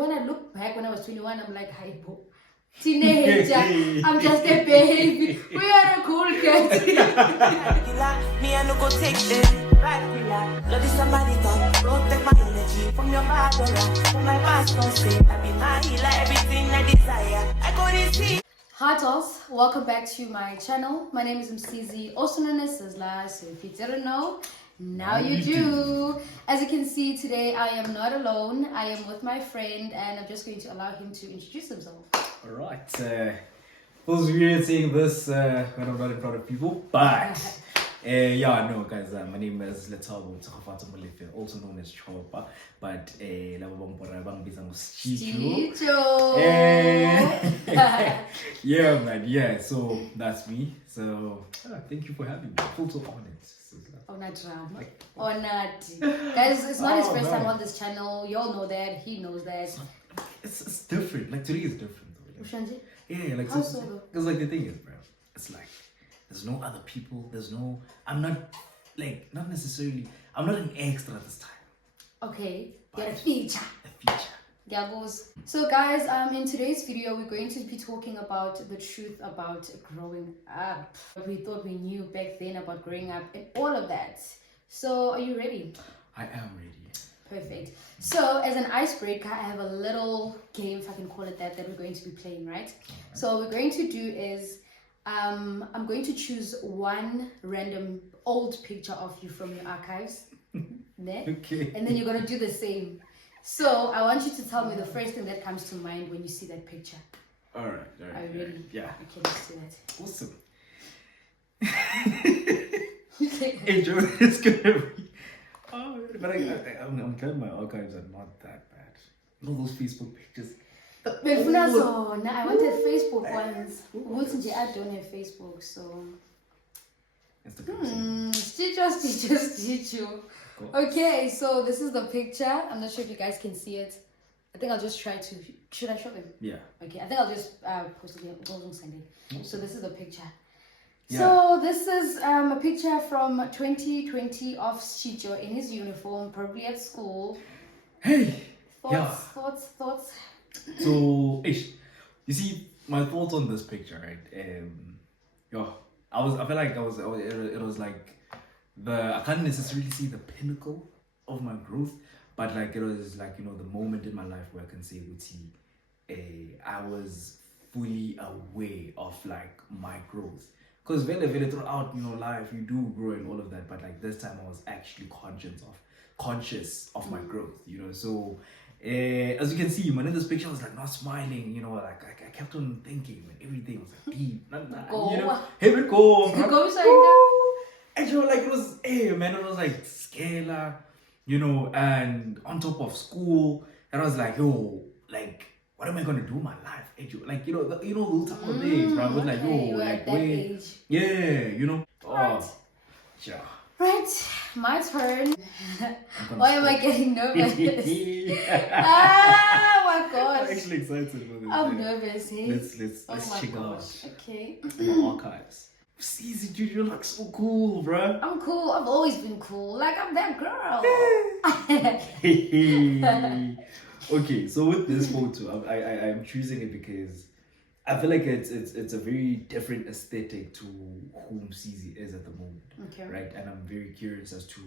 when I look back when I was 21, I'm like, hi, bo. Teenager, I'm just a baby. We are a cool kids. Me, I no go take them. Love is somebody done. Don't take my energy from your bad from my past. Don't say I be my healer, everything I desire. I go to see. Hi dolls, welcome back to my channel. My name is Msizi, also known as Sizzla. So if you didn't know, now you do. As you can see today, I am not alone. I am with my friend, and I'm just going to allow him to introduce himself. All right. Those of you seeing this when I'm not in front of people, but yeah, no, guys. My name is Lethabo, also known as Chopa, but yeah, man. Yeah, so that's me. So thank you for having me. I feel so honored. Oh, not drama. Oh, not. Guys, it's not his first time on this channel. You all know that. He knows that. It's different. Like today is different. Ushanji? Yeah, like how so though? Because like the thing is, bro, it's like there's no other people. There's no. I'm not like not necessarily. I'm not an extra this time. Okay, you're a feature. A feature. There goes. So guys, in today's video, we're going to be talking about the truth about growing up. What we thought we knew back then about growing up and all of that. So, are you ready? I am ready. Perfect. So, as an icebreaker, I have a little game, if I can call it that we're going to be playing, right? So, what we're going to do is, I'm going to choose one random old picture of you from your archives. Okay. And then you're going to do the same. So, I want you to tell me the first thing that comes to mind when you see that picture. All right. Are you ready? Yeah. Okay, let's do that. Awesome. Okay. Enjoy. It's gonna be. Oh, but I'm glad my archives are not that bad. All those Facebook pictures. I wanted Facebook ones. I don't have Facebook, so. Stitchu. Okay, so this is the picture. I'm not sure if you guys can see it. I think I'll just try to. Should I show them? Yeah. Okay, I think I'll just post it here on Sunday. So this is the picture. Yeah. So this is a picture from 2020 of Chicho in his uniform, probably at school. Hey. Thoughts. So, you see, my thoughts on this picture, right? I feel like it was like I can't necessarily see the pinnacle of my growth, but like it was like, you know, the moment in my life where I can say, I was fully aware of like my growth. Because very throughout, you know, life, you do grow and all of that, but like this time I was actually conscious of my growth, you know. So as you can see, man, in this picture I was like not smiling, you know, like I kept on thinking and everything was like deep, you know, heaven go, and you know, like it was, man, it was like scalar, you know, and on top of school, and I was like, yo, like, what am I gonna do with my life? Like, you know, those type of things, bro. I was like, yo, like, wait, yeah, you know, right. Yeah. Right, my turn. Why am I getting nervous? Oh my gosh. I'm actually excited for this. I'm nervous, hey? Let's check out. Okay. The archives. Easy, dude, you look so cool, bro. I'm cool. I've always been cool. Like, I'm that girl. Okay, so with this photo, I'm choosing it because I feel like it's a very different aesthetic to whom CZ is at the moment. Okay. Right? And I'm very curious as to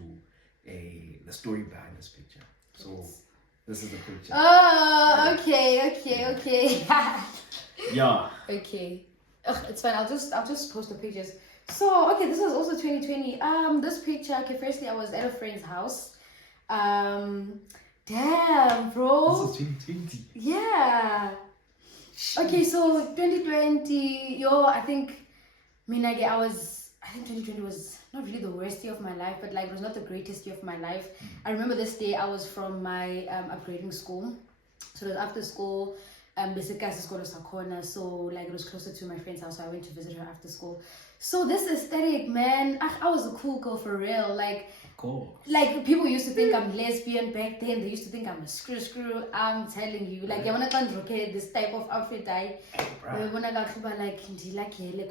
the story behind this picture. So this is the picture. Oh, okay. Yeah. Okay. Ugh, it's fine. I'll just post the pictures. So okay, this was also 2020. This picture. Okay, firstly, I was at a friend's house. Damn, bro. This was 2020. Yeah. Okay, so 2020, I think 2020 was not really the worst year of my life, but like it was not the greatest year of my life. I remember this day I was from my upgrading school. So it was after school, basically so like it was closer to my friend's house, so I went to visit her after school. So this aesthetic, man, I was a cool girl for real. Like people used to think I'm lesbian back then. They used to think I'm a screw. I'm telling you, like I can't look at this type of outfit. Like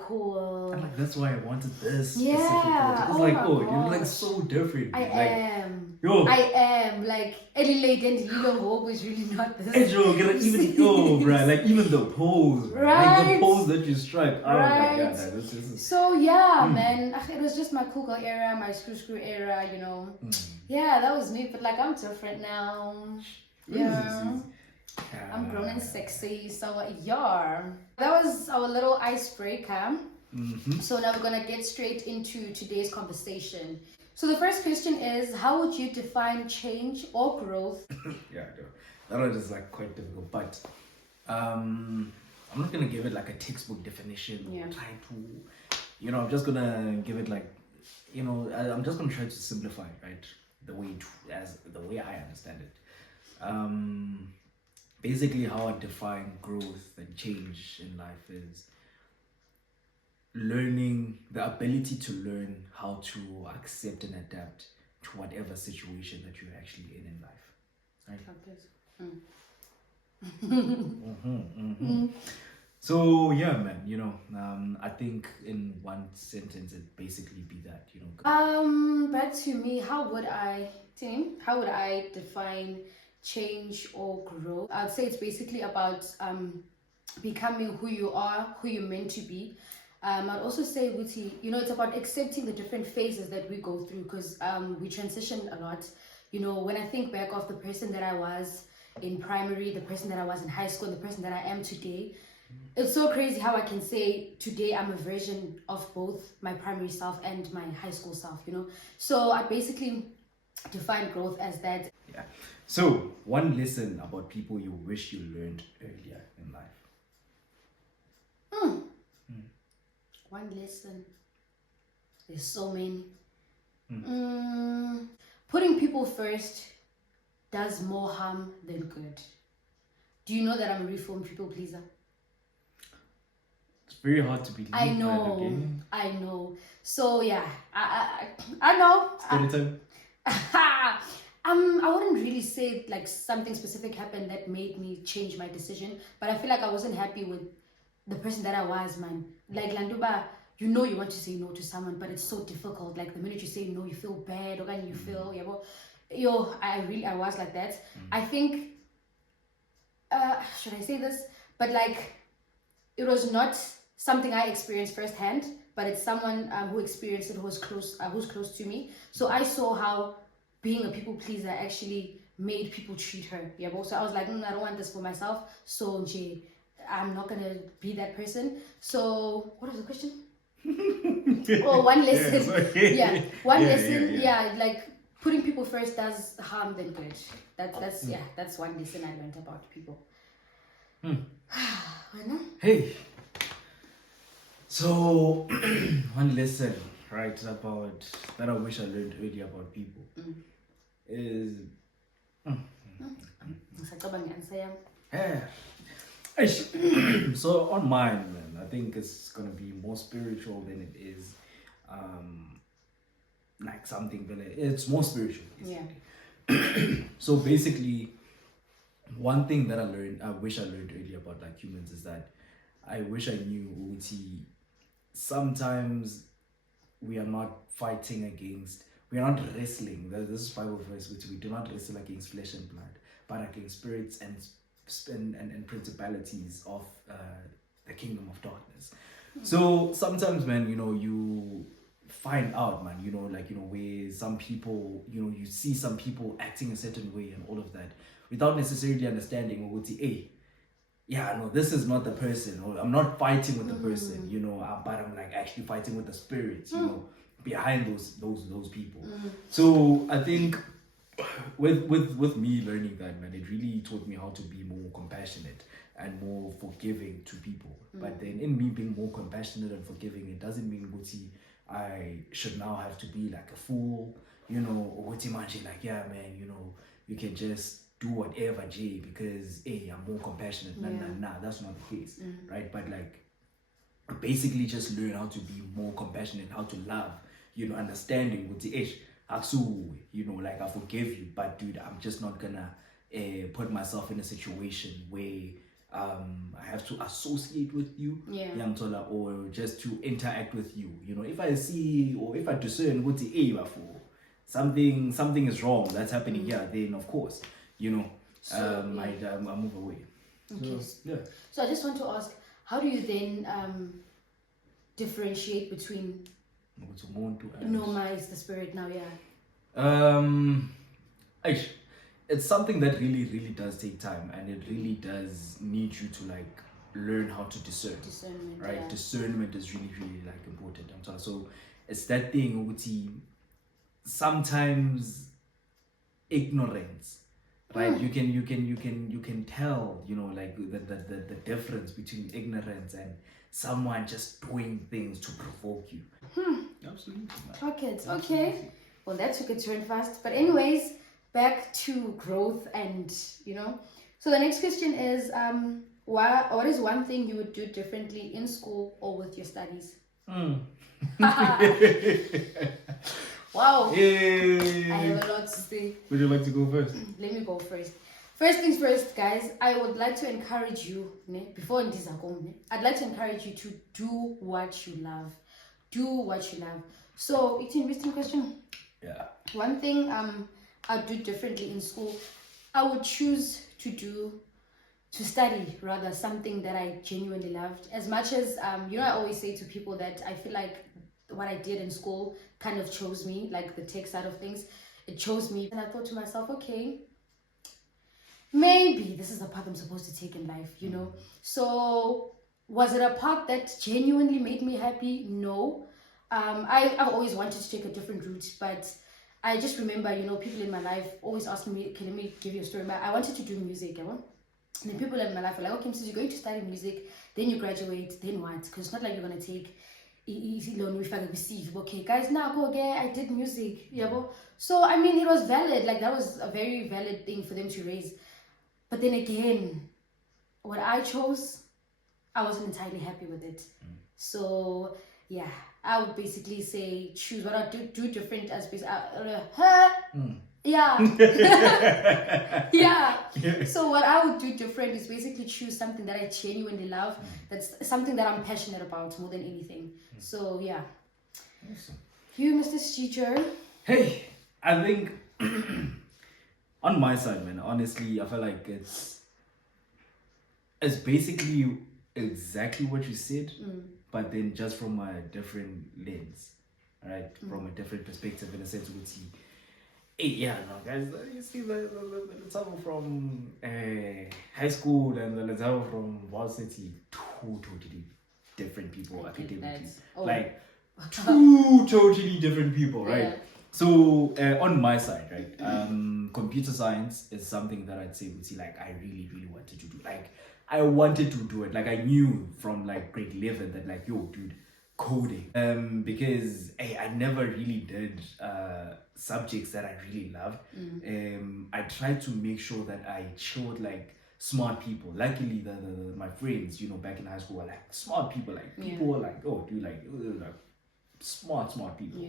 cool. And like that's why I wanted this. Yeah. It's like, you look like so different. I am. Yo. I am like early late and little hope is really not this. Hey, Joe, even bruh, like even the pose, bruh. Like the Right. pose that you strike. Oh Right. my god, this is. So yeah, man, it was just my cool girl era, my screw era, you know. Yeah, that was me. But like I'm different now. Yeah. I'm grown and sexy, so yeah. That was our little icebreaker. So now we're gonna get straight into today's conversation. So the first question is, how would you define change or growth? Yeah, that one is like quite difficult, but I'm not gonna give it like a textbook definition or try to, I'm just gonna give it like, I'm just gonna try to simplify it, right? The way I understand it. Basically, how I define growth and change in life is learning, the ability to learn how to accept and adapt to whatever situation that you're actually in life. Right? So yeah, man, I think in one sentence it basically be that, But to me, how would I define change or growth? I'd say it's basically about becoming who you are, who you're meant to be. I'd also say, Wuti, it's about accepting the different phases that we go through, because we transition a lot. When I think back of the person that I was in primary, the person that I was in high school, the person that I am today, it's so crazy how I can say today I'm a version of both my primary self and my high school self, So I basically define growth as that. Yeah. So one lesson about people you wish you learned earlier in life. One lesson. There's so many. Putting people first does more harm than good. Do you know that I'm a reformed people pleaser? It's very hard to believe. I know. So yeah, I know. Story time. I wouldn't really say like something specific happened that made me change my decision, but I feel like I wasn't happy with the person that I was, man. Like Landuba, you want to say no to someone, but it's so difficult. Like the minute you say no, you feel bad, or then you feel I was like that. I think should I say this? But like it was not something I experienced firsthand, but it's someone who experienced it, who's close to me. So I saw how being a people pleaser actually made people treat her. So I was like, I don't want this for myself. So I'm not gonna be that person. So what was the question? One lesson. One lesson. Yeah, like putting people first does harm than good. That's one lesson I learned about people. Hey. So one lesson, right, about that I wish I learned earlier about people is so on mine, man, I think it's gonna be more spiritual than it is like something it's more spiritual, basically. So basically one thing that I wish I learned earlier about like humans is that I wish I knew sometimes we are not we are not wrestling. There's this Bible verse which we do not wrestle against flesh and blood, but against spirits and principalities of the kingdom of darkness. So sometimes, man, you find out, man, where some people, you see some people acting a certain way and all of that without necessarily understanding or this is not the person, or I'm not fighting with the person, but I'm like actually fighting with the spirits, behind those people. So I think with me learning that, man, it really taught me how to be more compassionate and more forgiving to people. But then in me being more compassionate and forgiving, it doesn't mean I should now have to be like a fool, or like, yeah, man, you can just do whatever, Jay, because I'm more compassionate. Nah, that's not the case, right? But like basically just learn how to be more compassionate, how to love, understanding with the age. Like I forgive you, but dude, I'm just not gonna put myself in a situation where I have to associate with you, or just to interact with you. If I see or if I discern what the for something is wrong that's happening here, then of course, So, I move away. Okay. So, yeah. So I just want to ask, how do you then differentiate between Noma is the spirit now, It's something that really, really does take time, and it really does need you to like learn how to discern. Discernment, right? yeah. Discernment is really, really like important. I'm sorry. So it's that thing with sometimes ignorance, right? You can tell, like the difference between ignorance and someone just doing things to provoke you. Absolutely. Pockets, okay. Well, that took a turn fast. But anyways, back to growth and, So the next question is, what is one thing you would do differently in school or with your studies? Wow. Yay. I have a lot to say. Would you like to go first? Let me go first. First things first, guys, I would like to encourage you, before I'd like to encourage you to do what you love. Do what you love. So, it's an interesting question. Yeah. One thing I'd do differently in school, I would choose to study rather something that I genuinely loved. As much as, I always say to people that I feel like what I did in school kind of chose me, like the tech side of things, it chose me. And I thought to myself, okay, maybe this is the path I'm supposed to take in life, So was it a path that genuinely made me happy? No. I've always wanted to take a different route, but I just remember, people in my life always asking me, okay, let me give you a story. But I wanted to do music, And then people in my life were like, okay, so you're going to study music, then you graduate, then what? Because it's not like you're going to take easy loan if I receive. Okay, guys, now go again. I did music, So, it was valid. Like, that was a very valid thing for them to raise. But then again, what I chose, I wasn't entirely happy with it. So, yeah, I would basically say choose what I do different as yeah. Yeah. So what I would do different is basically choose something that I genuinely love. That's something that I'm passionate about more than anything. So, yeah. Awesome. You, Mr. Teacher. Hey, I think on my side, man, honestly, I feel like it's basically exactly what you said, but then just from a different lens, right? From a different perspective, in a sense, with guys, you see the Lethabo from high school and the Lethabo from varsity, two totally different people academically. Like, two totally different people, right? Yeah. So on my side, right, computer science is something that I'd say like I really, really wanted to do. Like, I wanted to do it. Like, I knew from like grade 11 that like, yo, dude, coding. Because I never really did subjects that I really loved. I tried to make sure that I showed like smart people. Luckily, my friends, back in high school were like smart people. Like, people were like, oh, dude, like smart people,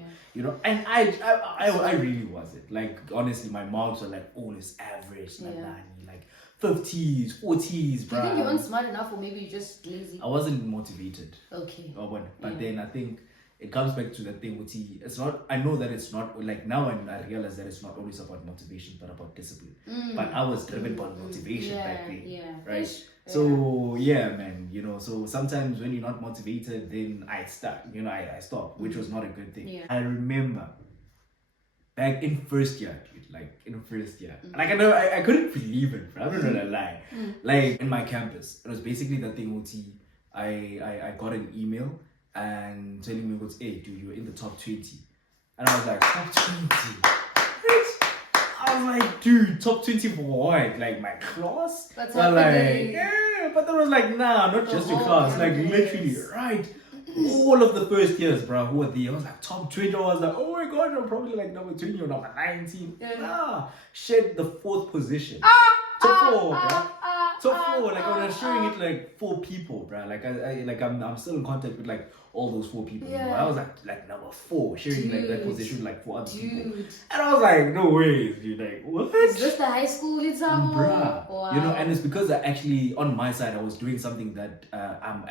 and I really wasn't. Like, honestly, my marks were like always average, like 50s, 40s, bro. Do you think you weren't smart enough, or maybe you're just lazy? I wasn't motivated. Okay. But then I think it comes back to the thing with it's not, I know that it's not, like, now I realize that it's not always about motivation, but about discipline. But I was driven by motivation back then, right? So, yeah, man, so sometimes when you're not motivated, then I stop, I stop, which was not a good thing. I remember back in first year, dude, like in first year, like I couldn't believe it, bro. I'm not gonna lie. Like, in my campus, it was basically the thing with I got an email and telling me, hey, dude, you were in the top 20. And I was like, top 20? I was like, dude, top 20 for what? Like, my class? That's but like, yeah, but there was like, nah, not just your class. Like, literally, right? All of the first years, bro, who were there? I was like, top 20. I was like, oh my god, I'm probably like number 20 or number 19. Nah, shared the 4th position. Top 4, bro. Top 4, like I was sharing it like 4 people, bruh. Like I'm still in contact with like all those 4 people. You know? Yeah. I was like number 4, sharing like that Dude. position with like 4 other people. Dude. And I was like, no way, dude. Like, what? Is this the high school Lethabo? Bruh. Wow. You know, and it's because I actually on my side I was doing something that I'm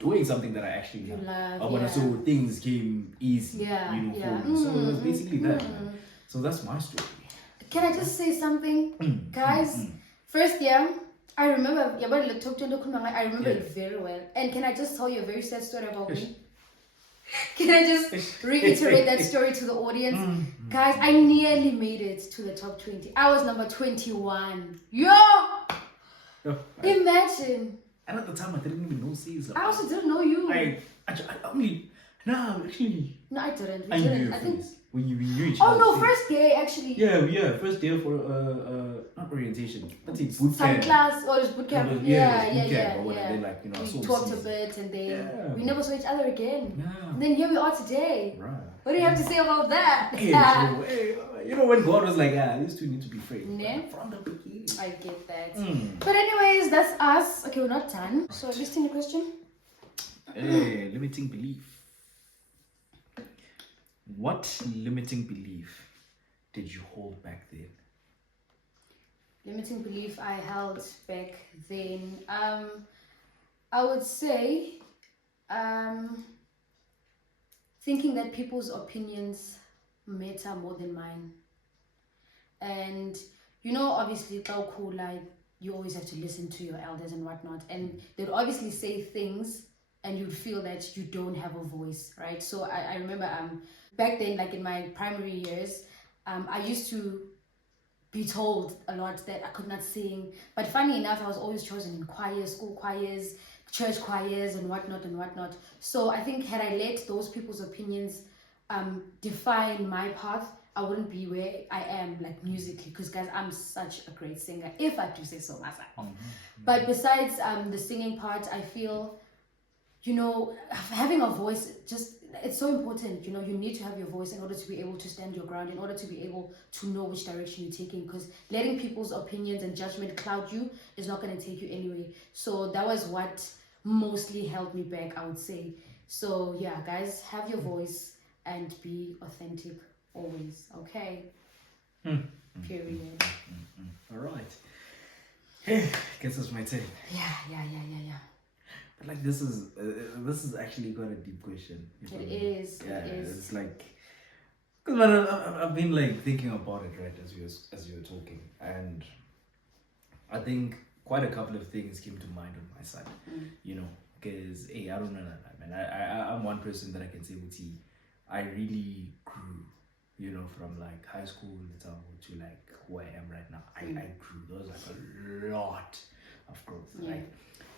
doing something that I actually You love, when I yeah. saw things came easy. Yeah, You know, yeah. for me. So it was basically that. Man. So that's my story. Can I just say something? Guys, first year, I remember, I remember it very well. And can I just tell you a very sad story about me? Can I just reiterate that story to the audience? Guys, I nearly made it to the top 20. I was number 21. Yo! Imagine. And at the time, I didn't even know Caesar. I also didn't know you. I only... No, actually... No, I didn't. I knew your face. When you knew each Oh other's no, face. first day actually. Yeah, first day for not orientation. Let's say boot Some camp. class or just boot camp. Boot Yeah. camp or whatever. Then like, you know, I We saw talked a Caesar. bit and then Yeah. we never saw each other again. Yeah. And then here we are today. Right. What do you have to say about that? Hey, you know when God was like, these two need to be friends. Yeah. From the beginning. I get that. Mm. But anyways, that's us. Okay, we're not done. So listing the question. Hey, limiting belief. What limiting belief did you hold back then? Limiting belief I held back then. I would say thinking that people's opinions matter more than mine. And you know, obviously, so cool, like you always have to listen to your elders and whatnot, and they'd obviously say things and you'd feel that you don't have a voice, right? So I remember back then, like in my primary years, I used to be told a lot that I could not sing. But funny enough, I was always chosen in choirs, school choirs, church choirs, and whatnot. So I think had I let those people's opinions define my path, I wouldn't be where I am, like musically, because guys, I'm such a great singer, if I do say so myself. But besides the singing part, I feel, you know, having a voice, it's so important. You know, you need to have your voice in order to be able to stand your ground, in order to be able to know which direction you're taking, because letting people's opinions and judgment cloud you is not going to take you anywhere. So that was what mostly held me back, I would say. So yeah, guys, have your voice and be authentic always, okay? Period. All right. Hey, guess it's my turn. Yeah. But like this is actually quite a deep question. It is. Yeah, It is. it's like, because man, I've been like thinking about it, right, as you were talking, and I think quite a couple of things came to mind on my side. You know, because hey, I don't know, man. I'm one person that I can say with you, I really grew. You know, from like high school to like who I am right now. I grew. There was like a lot of growth, right?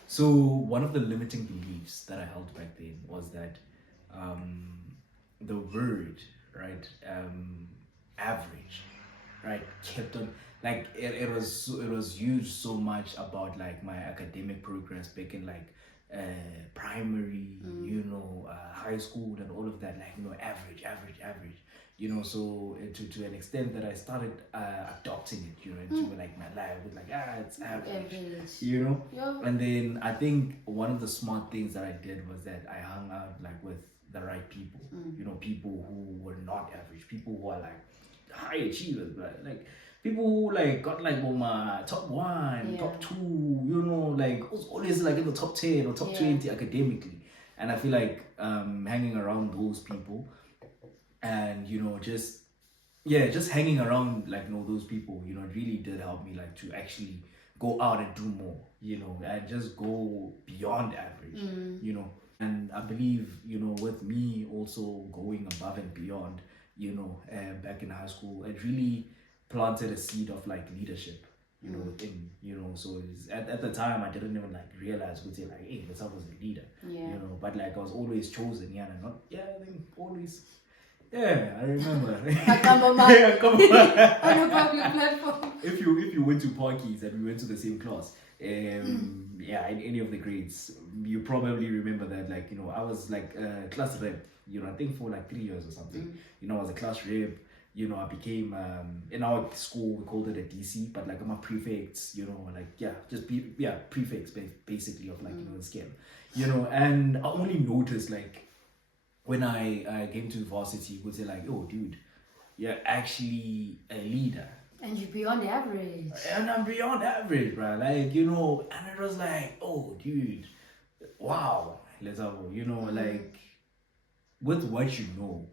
So one of the limiting beliefs that I held back then was that the word, right, average, right, kept on, like it was used so much about like my academic progress back in like primary, you know, high school and all of that, like, you know, average, you know. So to an extent that I started adopting it, you know, into like my life with like, it's average, you know. Yeah. And then I think one of the smart things that I did was that I hung out like with the right people, you know, people who were not average, people who are like high achievers, but like people who like got like my top 1, top 2, you know, like always like in the top 10 or top 20 academically. And I feel like hanging around those people and, you know, just hanging around like, you know, those people, you know, really did help me like to actually go out and do more, you know, and just go beyond average, you know. And I believe, you know, with me also going above and beyond, you know, back in high school, it really planted a seed of like leadership, you know, within me, you know. So it's, at the time I didn't even like realize, would say like, hey, that's how I was a leader, you know. But like I was always chosen, I think always. Yeah, I remember. On a public platform. If you went to Parkies and we went to the same class, in any of the grades, you probably remember that, like, you know, I was like class rep, you know, I think for like 3 years or something. You know, I was a class rep, you know, I became in our school we called it a DC, but like I'm a prefects, you know, like prefects basically of like you know the scale, you know, and I only noticed like when I came to varsity, would say like, oh dude, you're actually a leader. And you're beyond average. And I'm beyond average, bro. Like, you know, and it was like, oh, dude, wow, Lethabo, you know, like, with what you know,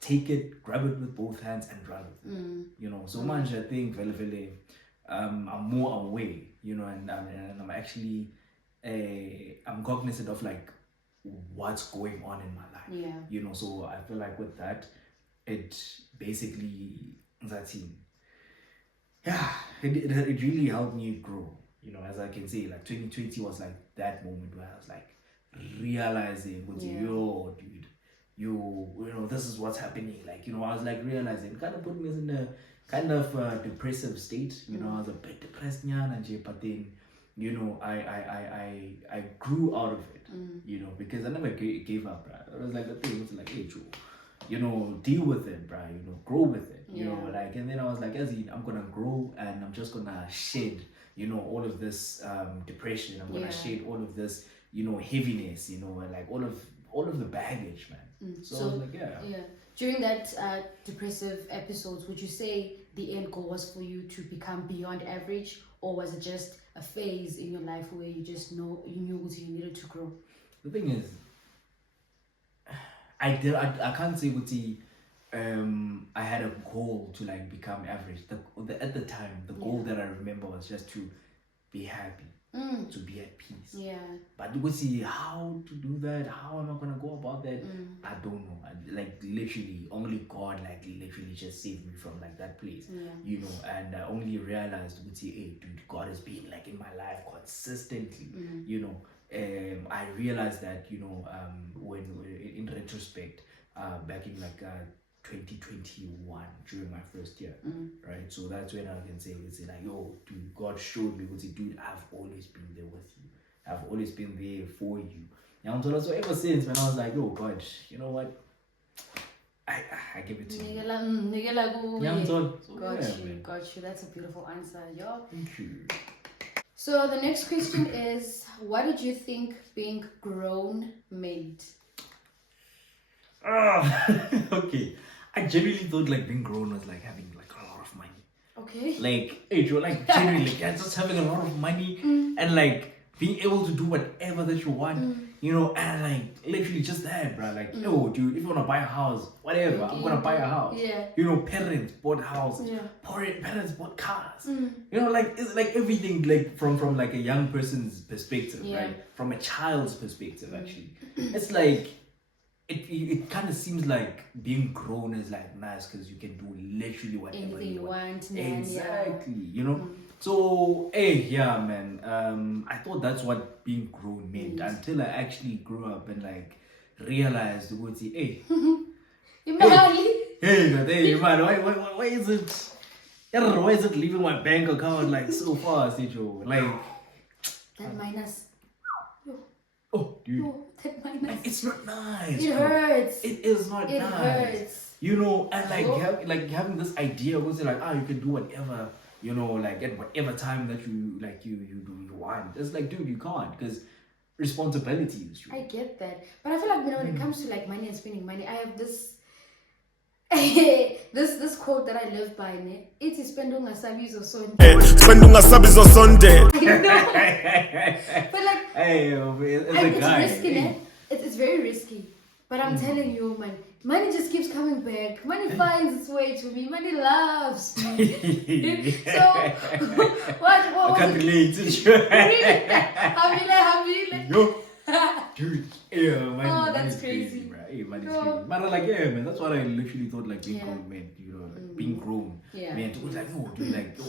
take it, grab it with both hands and run with it. You know, so much I think, I'm more aware, you know, and I'm actually, I'm cognizant of like what's going on in my life. Yeah. You know, so I feel like with that, it basically, that's it. Yeah, it really helped me grow. You know, as I can say, like 2020 was like that moment where I was like realizing, yo, dude, you know, this is what's happening. Like, you know, I was like realizing, kind of put me in a kind of depressive state. You know, I was a bit depressed, but then, you know, I grew out of it. You know, because I never gave up. Right? It was like the thing. It was like, hey, Joe, you know, deal with it, bro. You know, grow with it. You know, like, and then I was like, I'm gonna grow, and I'm just gonna shed, you know, all of this depression. I'm gonna shed all of this, you know, heaviness. You know, and like all of the baggage, man. So I was like, yeah. During that depressive episodes, would you say the end goal was for you to become beyond average, or was it just a phase in your life where you just knew you needed to grow? The thing is, I can't say what I had a goal to like become average. At the time, the goal that I remember was just to be happy, to be at peace. Yeah. But you would see how to do that. How am I gonna go about that? I don't know. Like literally, only God like literally just saved me from like that place. Yeah. You know, and I only realized would say, hey, dude, God has been like in my life consistently. You know. I realized that, you know, when in retrospect, back in like 2021 during my first year, right? So that's when I can say, like, yo, dude, God showed me, dude, I've always been there with you. I've always been there for you. And so ever since, when I was like, yo, God, you know what? I give it to you. Got you. That's a beautiful answer, yo. Thank you. So the next question is, what did you think being grown meant? Okay. I genuinely thought like being grown was like having like a lot of money. Okay. Like, like genuinely, like, just having a lot of money and like being able to do whatever that you want, you know, and like literally just that, bro. Like, yo, dude, if you wanna buy a house, whatever, I'm gonna buy a house. Yeah. You know, parents bought houses. Yeah. Parents bought cars. You know, like it's like everything, like from like a young person's perspective, right? From a child's perspective, actually, it's like it kind of seems like being grown is like nice because you can do literally whatever anything you want. Exactly, you know. So, yeah, man. I thought that's what being grown meant until I actually grew up and like realized, hey, hey, man, why is it? Why is it leaving my bank account like so fast, like that minus. Oh, dude. Oh, that minus. It's not nice. It hurts. It is not nice. It hurts. You know, and like having this idea was like, you can do whatever, you know, like at whatever time that you like you want. It's like, dude, you can't because responsibilities. I get that, but I feel like, you know, when it comes to like money and spending money, I have this this quote that I live by. It is spend ungasabizo sonke. Spend ungasabizo sonke. But like, it's risky, it's very risky. But I'm telling you, man, money just keeps coming back. Money finds its way to me. Money loves me. So, what I can't relate to you. Habile. Yo. Dude, yeah, money. Oh, that's crazy. Bro. Hey, money's crazy. Man, like, yeah, man, that's what I literally thought, like, being grown meant, you know, like, being grown. Yeah. Man, it was like, no, dude, like, yo,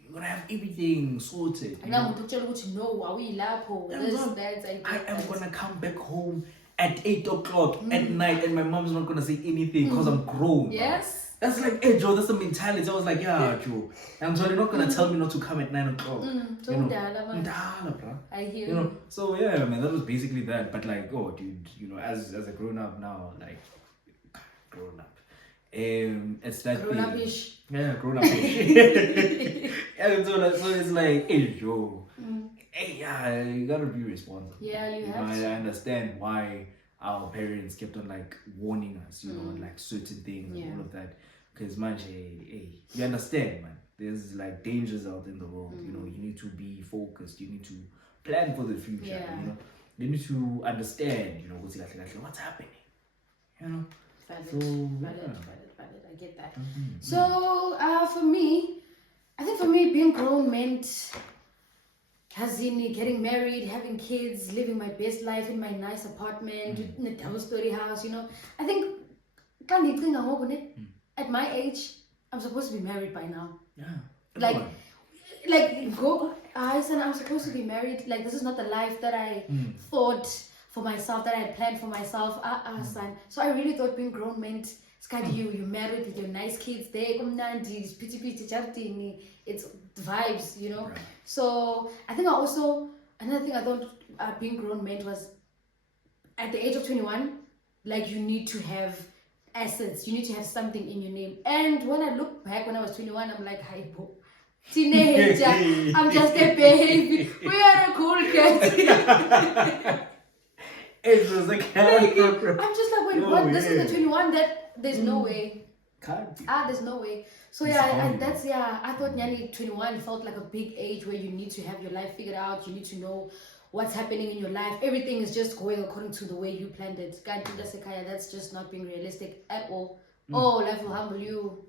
you're gonna have everything sorted. And I'm going to know, are we Lethabo? I am gonna come back home at 8 o'clock at night and my mom's not gonna say anything because I'm grown. Yes. That's like, hey, Joe, that's the mentality. I was like, yeah, Joe. I'm sorry, you're not gonna tell me not to come at 9 o'clock. You know, bro. I hear you. Know, so yeah, man, that was basically that. But like, oh, dude, you know, as a grown up now, like, grown up, It's that Grown thing. up-ish. Yeah, grown up-ish. Yeah, so it's like, hey, yo, hey, yeah, you gotta be responsible. Yeah, you have know, to. I understand why our parents kept on like warning us, on like certain things and all of that. Because man, hey, you understand, man. There's like dangers out in the world. You need to be focused. You need to plan for the future. Yeah. You need to understand. What's happening. Valid. I get that. So, for me, I think being grown meant getting married, having kids, living my best life in my nice apartment, in a double-story house. I think at my age, I'm supposed to be married by now. Yeah. I'm supposed to be married. Like, this is not the life that I thought for myself, that I planned for myself. Son. So I really thought being grown meant you're married with your nice kids there, it's vibes, Right. So I think another thing I thought being grown meant was at the age of 21, like, you need to have assets, you need to have something in your name. And when I look back when I was 21, I'm like, hi, bro. Teenager, I'm just a baby. We are a cool kid. It was like, I'm just like, wait, what? This is the 21 that there's no way. Can't be. There's no way. So It's yeah, horrible. and that's I thought nearly 21 felt like a big age where you need to have your life figured out. You need to know what's happening in your life. Everything is just going according to the way you planned it. That's just not being realistic at all. Oh, life will humble you.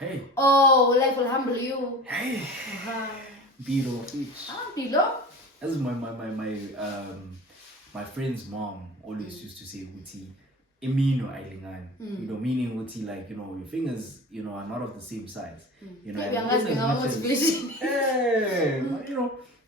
Hey. Oh, life will humble you. Hey. Beetle. Below. That's my friend's mom always used to say, "Uti, imino ailingan." Meaning Uti, like, your fingers, are not of the same size. Maybe I'm asking how much vision. Hey,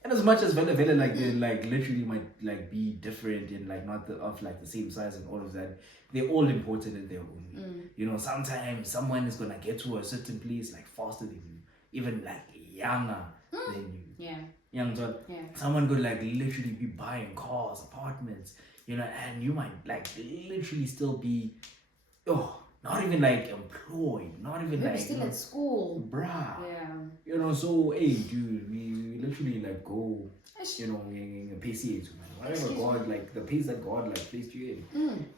and as much as Vela like they like literally might like be different and like not of like the same size and all of that, they're all important in their own way. Sometimes someone is gonna get to a certain place like faster than you, even like younger than you. Yeah. Someone could like literally be buying cars, apartments, and you might like literally still be not even like employed, not even Maybe like still at school. Bruh. Yeah. So hey dude, we literally like go in a PCH, man. Whatever God, like the pace that God like placed you in.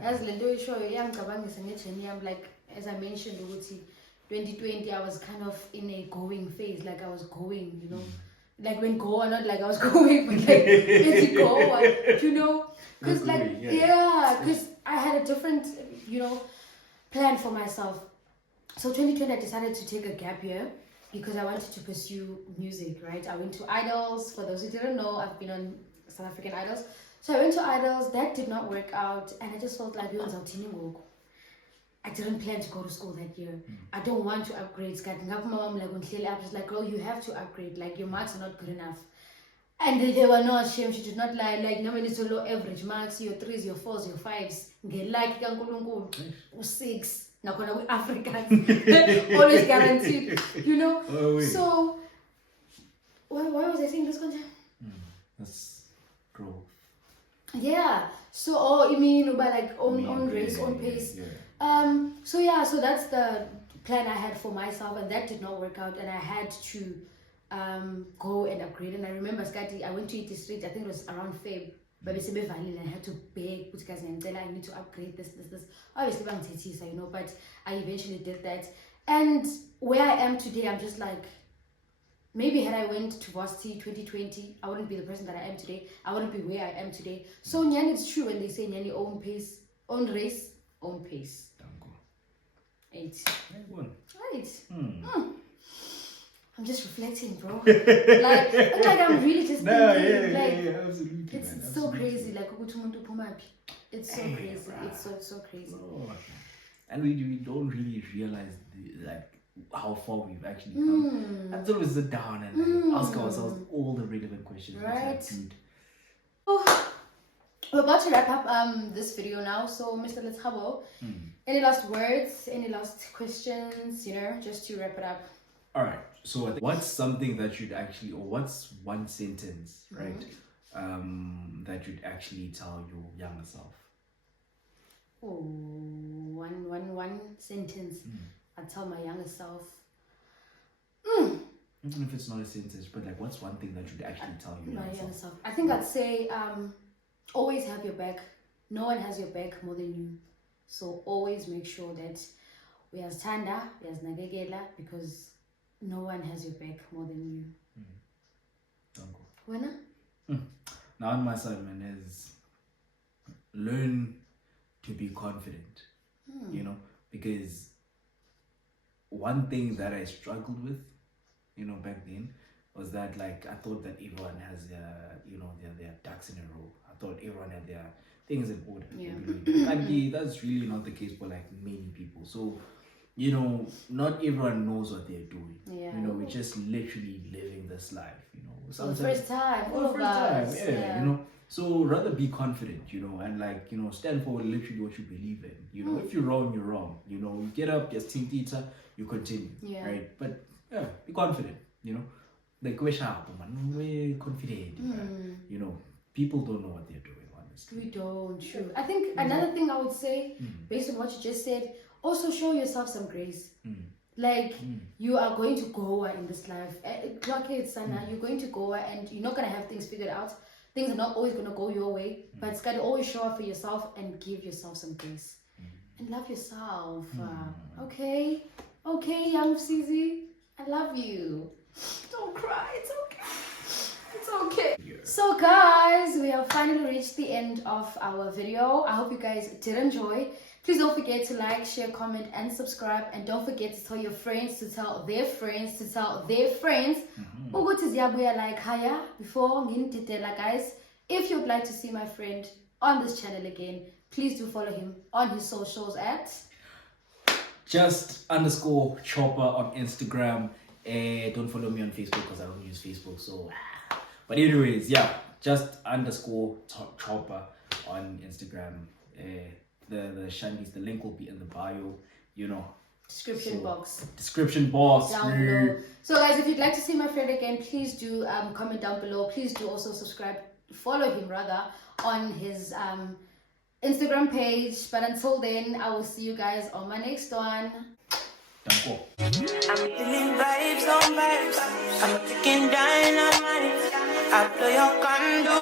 As Lindo is showing, I'm like, as I mentioned, 2020, I was kind of in a going phase, like I was going, like when go or not like I was going, but like as you go, because like because I had a different plan for myself. So 2020, I decided to take a gap year because I wanted to pursue music, right? I went to Idols. For those who didn't know, I've been on South African Idols. So I went to Idols. That did not work out, and I just felt like I didn't plan to go to school that year. I don't want to upgrade. My mom was like, girl, you have to upgrade. Like, your marks are not good enough. And they were not ashamed. She did not lie. Like, nobody needs to low average marks, your 3s, your 4s, your 5s. Like, 6. Now, we Africans. Always guaranteed. So, why was I saying this content? That's growth. Yeah. So, you mean about like own race, own pace. So that's the plan I had for myself, and that did not work out, and I had to go and upgrade. And I remember I went to IT Street, I think it was around Feb, but I had to beg guys and tell I need to upgrade this. Obviously I'm Tetisa, but I eventually did that. And where I am today, I'm just like, maybe had I went to varsity 2020, I wouldn't be the person that I am today. I wouldn't be where I am today. So Nyani, it's true when they say Nyani, own pace, own race, own pace. 8. Right. I'm just reflecting, bro. like I'm really just thinking, absolutely. It's so crazy. Like, it's so crazy. It's so crazy. Oh, and we don't really realize how far we've actually come. Until we sit down and ask ourselves all the relevant questions. Right. Dude. Oh, we're about to wrap up this video now. So, Mr. Lethabo, any last words? Any last questions? Just to wrap it up. All right. So, what's something that you'd actually, or what's one sentence, right, that you'd actually tell your younger self? Oh, one sentence. I tell my younger self. Even if it's not a sentence, but like, what's one thing that you'd actually tell you? My younger self. I think I'd say, always have your back. No one has your back more than you. So always make sure that we as Tanda, we as Nagegela, because no one has your back more than you. Don't go. Winner? Now on my side, man, is learn to be confident. You know, because one thing that I struggled with, you know, back then was that, like, I thought that everyone has their, you know, their ducks in a row. I thought everyone had their things in order. Yeah. And that's really not the case for like many people. So, you know, not everyone knows what they're doing. Yeah. You know, we're just literally living this life, you know. For the first time, all of first time, us. yeah, you know. So rather be confident, you know, and like, you know, stand for literally what you believe in. You know, if you're wrong, you're wrong. You know, you get up, just think theater, you continue. Yeah. Right? But yeah, be confident, you know. Like we're sharp, man. We're confident. You know, people don't know what they're doing, honestly. We don't, true. I think another thing I would say, based on what you just said, also show yourself some grace. Like, you are going to Goa in this life. You're going to Goa and you're not going to have things figured out. Things are not always going to go your way, but it's got to always show up for yourself and give yourself some grace. And love yourself. Okay, young CZ, I love you. Don't cry, it's okay. It's okay. So guys, we have finally reached the end of our video. I hope you guys did enjoy. Please don't forget to like, share, comment, and subscribe. And don't forget to tell your friends, to tell their friends, to tell their friends. Ukuthi ziyabuya like higher before nginididela, guys. If you'd like to see my friend on this channel again, please do follow him on his socials at just_chopper on Instagram. Don't follow me on Facebook because I don't use Facebook. So, but anyways, yeah, just_chopper on Instagram. The shandies, the link will be in the bio, you know. description box Down below. So guys, if you'd like to see my friend again, please do comment down below. Please do also subscribe, follow him rather, on his Instagram page. But until then, I will see you guys on my next one. Don't go. I'm feeling vibes on vibes. I'm taking dynamite. I blow your condo.